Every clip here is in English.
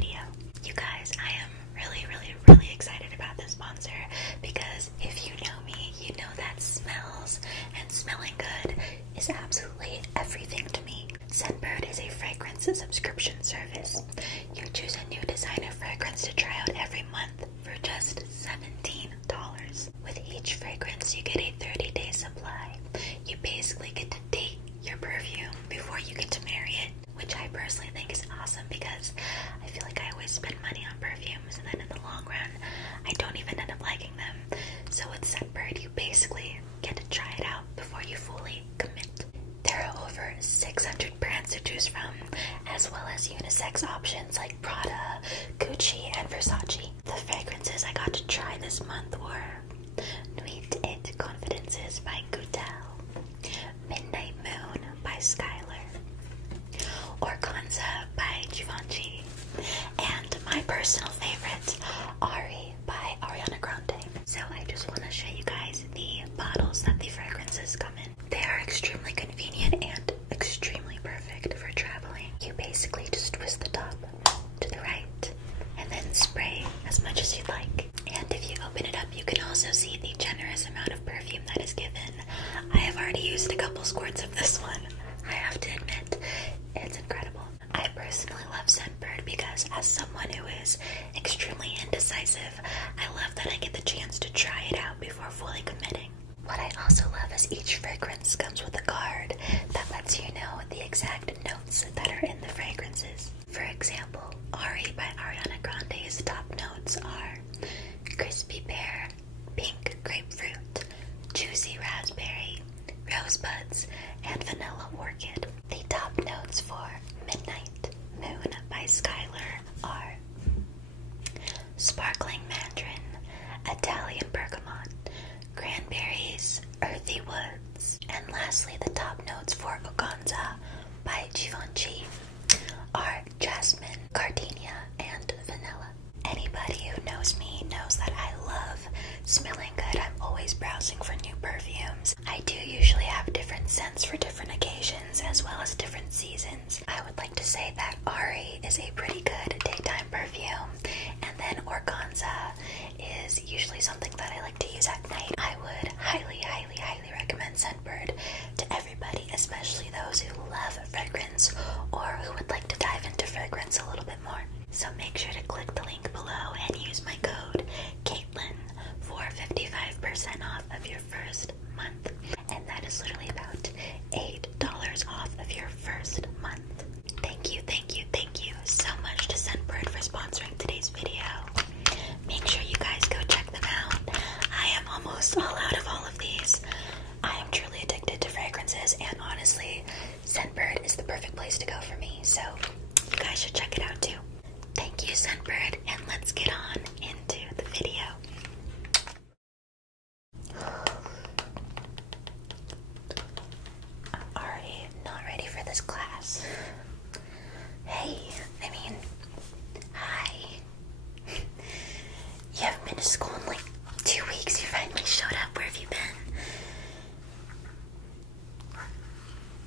video. You guys, I am really excited about this sponsor because if you know me, you know that smells and smelling good is absolutely everything to me. Scentbird is a fragrance subscription service. You choose a new designer fragrance to try out every month for just $17. With each fragrance, you get a 30-day supply. You basically get to date your perfume before you get to marry it, which I personally think is awesome because I feel like I always spend money on perfumes and then in the long run, I don't even end up liking them. So with Scentbird, you basically get to try it out before you fully commit. There are over 600 brands to choose from, as well as unisex options like Prada, Gucci, and Versace. The fragrances I got to try this month were Nuit et Confidences by Goutal, Midnight Moon by Skylar, Organza by Givenchy, and my personal favorite, Ari by Ariana Grande. So I just want to show you guys the bottles that the fragrances come in. They are extremely convenient and extremely perfect for traveling. You basically just twist the top to the right and then spray as much as you'd like. And if you open it up, you can also see the generous amount of perfume that is given. I have already used a couple squirts of this one. I have to admit, it's incredible. I personally love Scentbird because as someone who is extremely indecisive, I love that I get the chance to try it out before fully committing. What I also love is each fragrance comes with a card that lets you know the exact notes that are in the fragrances. For example, Ari by Ariana Grande's top notes are crispy pear, pink grapefruit, juicy raspberry, rosebuds, and vanilla orchid. The top notes for Midnight Moon by Skylar are sparkling mandarin, Italian bergamot, cranberries, earthy woods, and lastly the top notes for Organza by Givenchy are jasmine, gardenia, and vanilla. Anybody who knows me knows that I love smelling good. I'm always browsing for new perfumes. I do usually have different scents for different occasions as well as different seasons. I would like to say that Ari is a pretty good daytime perfume, and then Organza is usually something that I like to use at night. I would highly recommend Scentbird to everybody, especially those who love fragrance or who would like to dive into fragrance a little bit more. So make sure to click the link below and use my code Caitlin for 55% off of your first month. And that is literally about $8 off of your first month. Thank you so much to Scentbird for sponsoring today's video. Make sure you guys go check them out. I am almost all out of all of these. I am truly addicted to fragrances, and honestly, Scentbird is the perfect place to go for me, so you guys should check it out too. Thank you, Scentbird, and let's get on into the video. I'm already not ready for this class. Hey, hi. You haven't been to school in like 2 weeks. You finally showed up. Where have you been?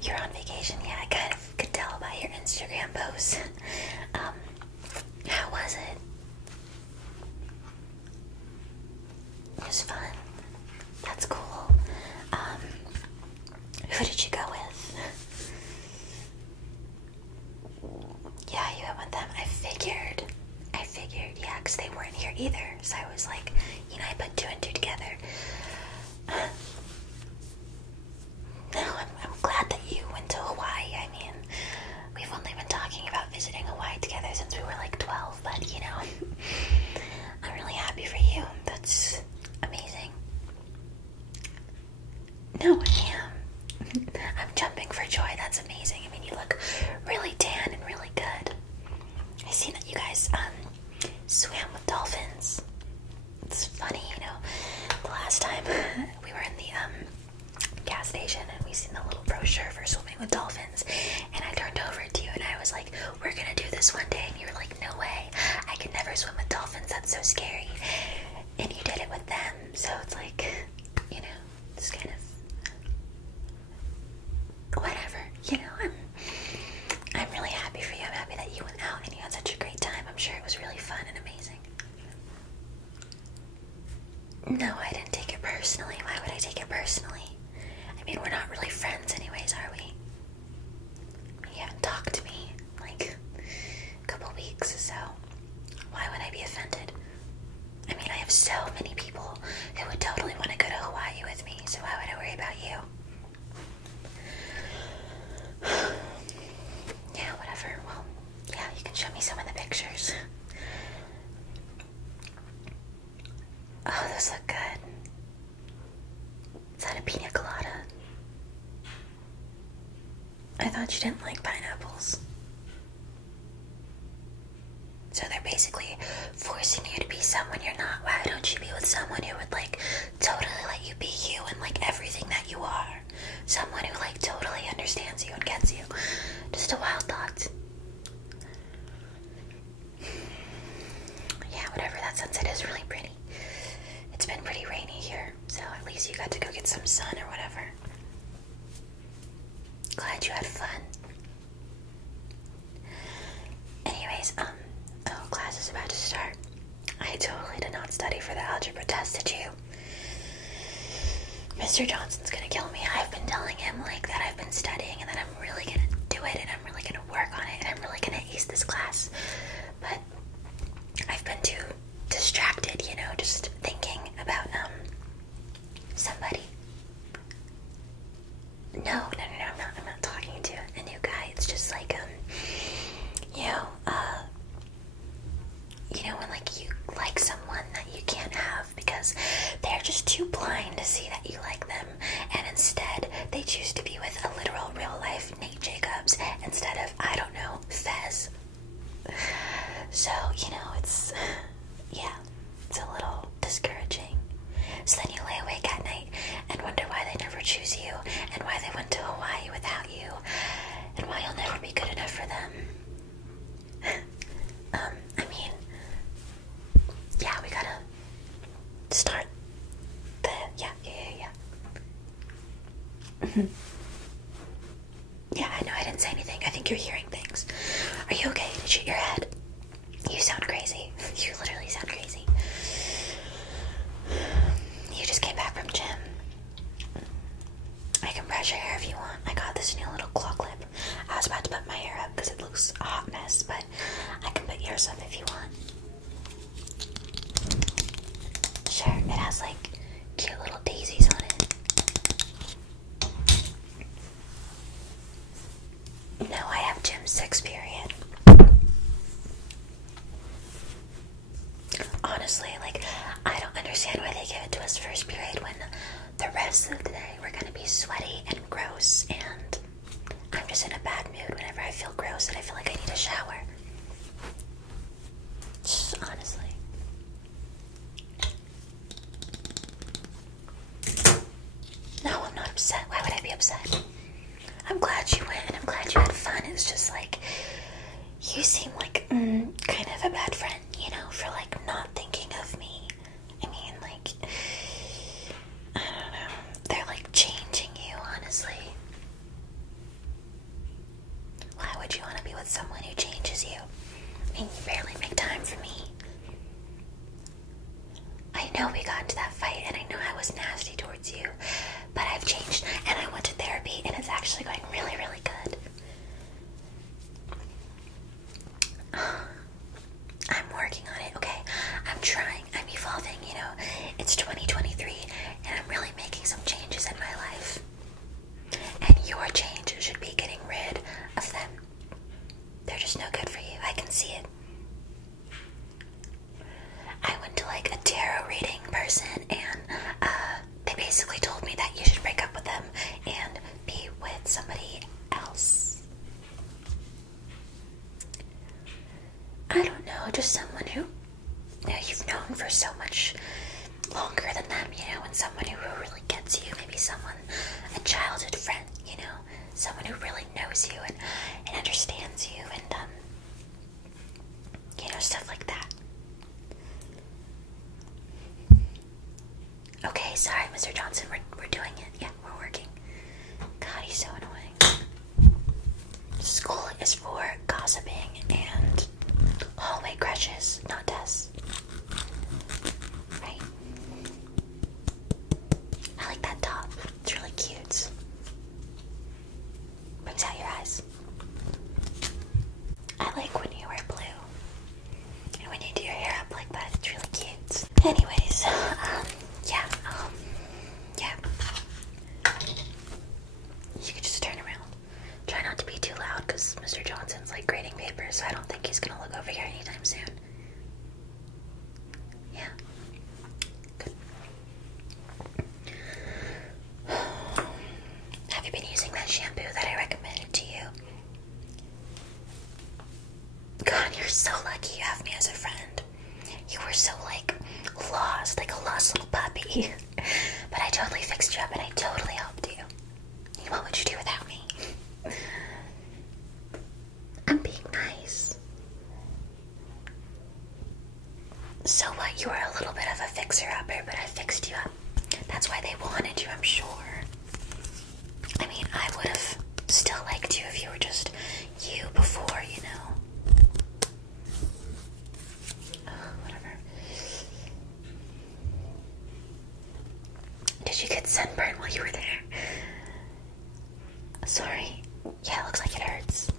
You're on vacation. Yeah, I kind of could tell by your Instagram posts. How was it? It was fun. That's cool. Who did you go with? Yeah, you went with them. I figured, yeah, because they weren't here either. So I was like, I put 2 and 2 together. No, I'm glad that you went to Hawaii. I mean, we've only been talking about visiting Hawaii together since we were like 12, but I'm really happy for you. That's amazing. No, I am. I'm jumping for joy. That's amazing. I mean, you look really tan and really good. I see that you guys swam with dolphins. It's funny, the last time we were in the gas station and we seen the little brochure for swimming with dolphins, and I turned over to you and I was like, we're gonna do this one day, and you were like, no way, I can never swim with dolphins, that's so scary. And you did it with them, so it's like, it's kind of whatever, I'm really happy for you. I'm happy that you went out and you had such a great time. I'm sure so why would I be offended? I mean, I have so many people who would totally want to go to Hawaii with me, so why would I worry about you? Yeah, whatever. Well, yeah, you can show me some of the pictures. Oh, those look good. Is that a pina colada? I thought you didn't like pineapples. So they're basically forcing you to be someone you're not. Why don't you be with someone who would like totally let you be you and like everything that you are? Someone who like totally understands you and gets you. Just a wild thought. Yeah, whatever. That sunset is really pretty. It's been pretty rainy here, so at least you got to go get some sun or whatever. Glad you had fun. Anyways, class is about to start. I totally did not study for the algebra test, did you? Mr. Johnson's gonna kill me. I've been telling him like that I've been studying and that I'm really gonna do it and I'm really gonna work on it and I'm really gonna ace this class. But I've been too distracted, you know, just thinking about somebody. No, I'm not talking to a new guy. It's just like when like you like someone that you can't have because they're just too blind to see that you like them, and instead they choose to be with a literal real life Nate Jacobs instead of, I don't know, Fez. So, it's a little discouraging. So then you lay awake at night and wonder why they never choose you and why they went to Hawaii without you and why you'll never be good enough for them. We gotta start the, yeah. Yeah, I know I didn't say anything. I think you're hearing things. Are you okay? Did you hit your head? You sound crazy. You literally sound crazy. You just came back from gym. I can brush your hair if you want. I got this new little claw clip. I was about to put my hair up because it looks a hot mess, but I can put yours up if you want. Sure, it has like cute little daisies on it. No, I have gym 6 period. Honestly, like, I don't understand why they give it to us first period when the rest of the day we're gonna be sweaty and gross, and I'm just in a bad mood whenever I feel gross and I feel like I need a shower. Just honestly. No, I'm not upset. Why would I be upset? I'm glad you went and I'm glad you had fun. It's just like, you seem like kind of a bad friend, for like not thinking of me. I mean, like, I don't know. They're like changing you, honestly. Why would you want to be with someone who changes you? I mean, you barely make time for me. I know we got into that fight and I know I was nasty towards you, but I've changed and I went to therapy and it's actually going really, really good. I'm working on it, okay? I'm trying. I'm evolving, It's 2023 and I'm really making some changes in my life. And your change should be getting rid of them. They're just no good for you. I can see it. I went to like a tarot reading person and they basically told me that you should break up with them and be with somebody else. I don't know, just someone who you've known for so much longer than them, and someone who really gets you, maybe someone, a childhood friend, someone who really knows you and understands you and, stuff like that. Okay, sorry, Mr. Johnson, we're doing it. Yeah, we're working. God, he's so annoying. School is for gossiping and hallway crushes, not tests. Right? I like that top. It's really cute. Brings out your eyes. I like when you wear blue. sorry. But I totally fixed you up and I totally helped you. What would you do without me? I'm being nice. So what? You were a little bit of a fixer-upper, but I fixed you up. That's why they wanted you, I'm sure. I mean, I would have still liked you if you were just you before, you know. Whatever. Did you get sunburned while you were there? Sorry. Yeah, it looks like it hurts.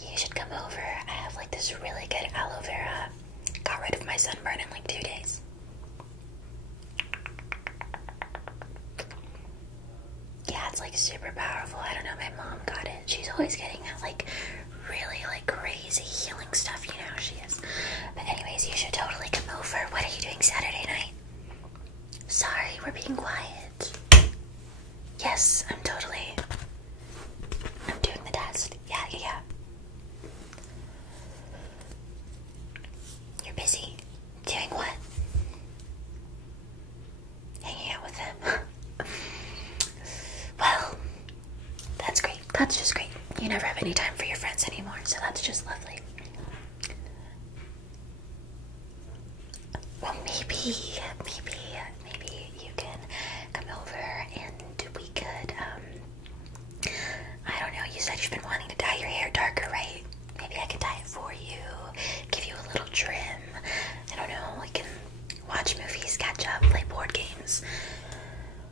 You should come over. I have like this really good aloe vera. Got rid of my sunburn in like 2 days. Yeah, it's like super powerful. I don't know, my mom got it. She's always getting that like really like crazy healing stuff, you know how she is. But anyways, you should totally come over. What are you doing Saturday night? Sorry, we're being quiet. Yes, I'm doing the test. Yeah. You're busy. Doing what? Hanging out with them. Well, that's great. That's just great. You never have any time for your friends anymore, so that's just lovely. Well, maybe you can come over and we could, I don't know, you said you've been wanting to dye your hair darker, right? Maybe I can dye it for you, give you a little trim. I don't know, we can watch movies, catch up, play board games.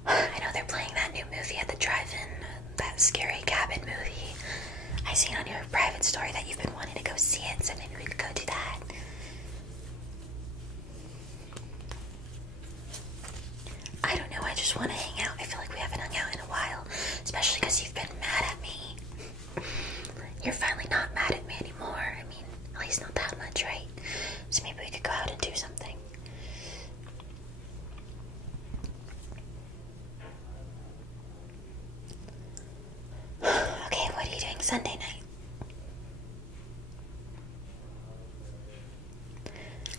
I know they're playing that new movie at the drive-in, that scary cabin movie. I seen on your private story that you've been wanting to go see it, so maybe we could go do that. I don't know, I just want to hang out. I feel like we haven't hung out in a while, especially because you've been mad at me. You're finally not mad at me anymore. I mean, at least not that much, right? So maybe we could go out and do something. Okay, what are you doing Sunday night?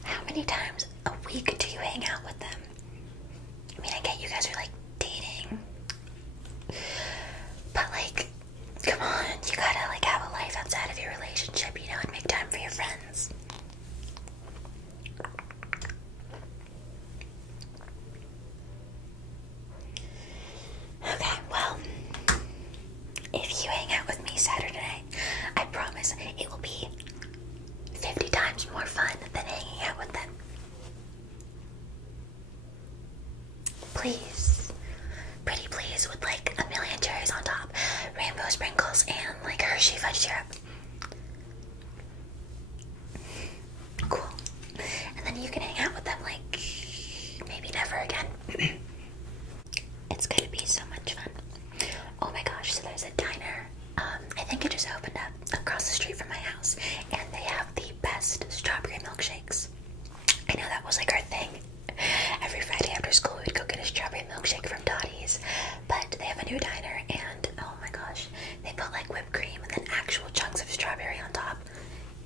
How many times a week do you hang out with them? I mean, I get you guys are like dating, but like, come on, you gotta like have a life outside of your relationship, you know, and make time for your friends. Okay, well, if you hang out with me Saturday night, I promise it will be 50 times more fun than hanging out with them. Please. Pretty please, with like a million cherries on top, rainbow sprinkles, and like Hershey fudge syrup. Cool. And then you can hang out with them like maybe never again. It's gonna be so much fun. Oh my gosh, so there's a diner. I think it just opened up across the street from my house, and they have the best strawberry milkshakes. I know that was like our thing. Every Friday after school, we'd go get a strawberry milkshake from Dottie's. But they have a new diner, and oh my gosh, they put like whipped cream and then actual chunks of strawberry on top.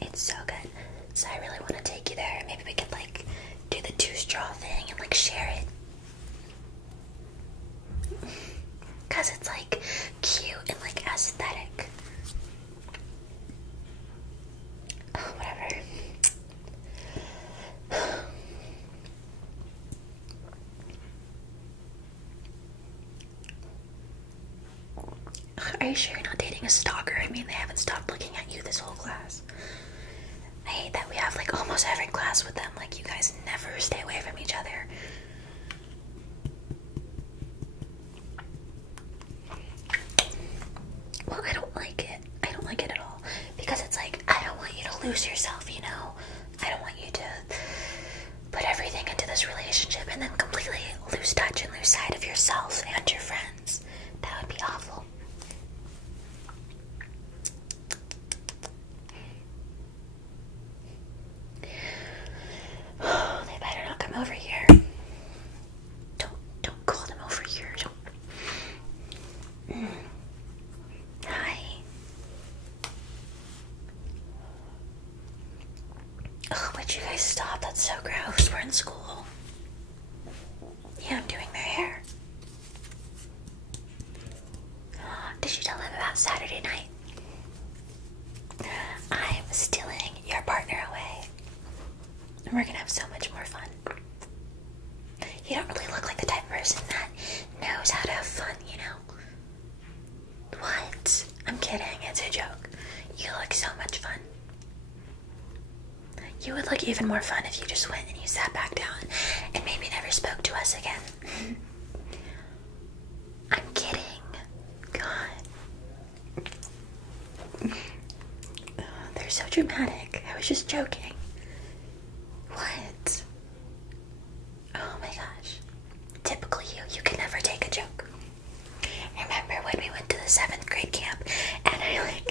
It's so good. So I really want to take you there. Maybe we could like do the 2-straw thing and like share it. Cause it's like cute and like aesthetic. Oh, whatever. Are you sure you're not dating a stalker? I mean, they haven't stopped looking at you this whole class. I hate that we have like almost every class with them. Like, you guys never stay away from each other. Well, I don't like it. I don't like it at all. Because it's like, I don't want you to lose yourself, you know? I don't want you to put everything into this relationship and then completely lose touch and lose sight of yourself and your friends. That would be awful. They better not come over here. Don't call them over here. Don't. Hi. What would you guys stop? That's so gross. We're in school. Yeah, I'm doing their hair. Did you tell them about Saturday night? I'm stealing your partner away. And we're gonna have so much more fun. You don't really look like the type of person that knows how to have fun, you know? What? I'm kidding, it's a joke. You look so much fun. You would look even more fun if you just went and you sat back down and maybe never spoke to us again. I'm kidding. God. They're so dramatic. I was just joking. What? Oh my gosh. Typical you. You can never take a joke. Remember when we went to the 7th grade camp and I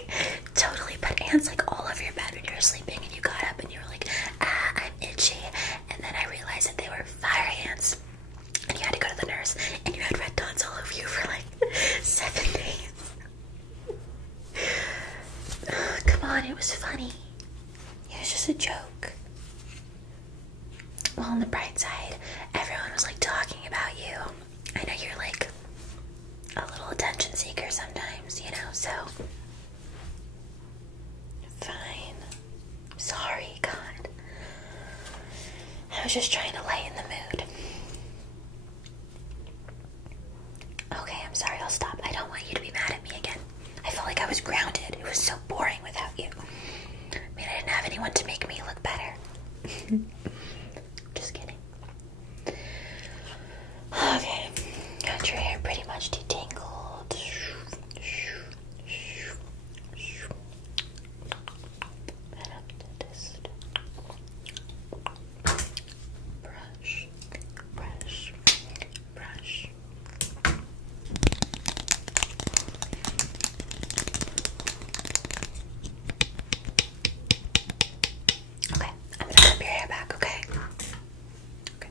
totally put ants all over your bed when you were sleeping and you got up and you were like, I'm itchy, and then I realized that they were fire ants and you had to go to the nurse and you had red dots all over you for 7 days. Come on, it was funny. It was just a joke. Well, on the bright side, everyone was talking about you. I know you're a little attention seeker sometimes, you know, so fine. Sorry, God. I was just trying to lighten the mood. Okay, I'm sorry, I'll stop. I don't want you to be mad at me again. I felt like I was grounded. It was so boring without you. I mean, I didn't have anyone to make me look better. Just kidding. Okay, got your hair pretty much detangled. Brush, brush, brush. Okay, I'm gonna flip your hair back, okay? Okay.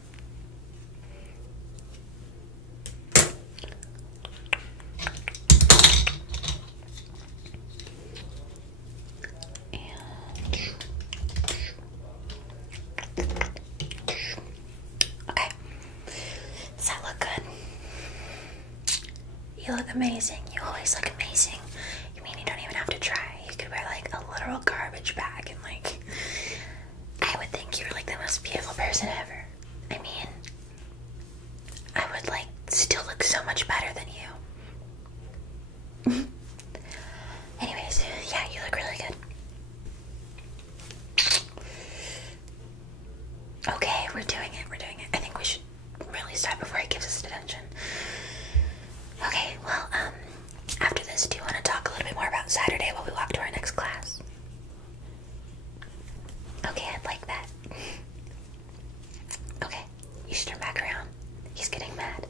Okay. Does that look good? You look amazing. You always look amazing. You mean you don't even have to try? You could wear a literal garbage bag and I would think you're the most beautiful person ever. I mean, I would still look so much better than you. Anyways, yeah, you look really good. Okay, we're doing it. I think we should really start before he gives us attention. Okay, well, after this, do you want to talk a little bit more about Saturday while we walk to our next class? Okay, I'd like that. Okay, you should turn back around. He's getting mad.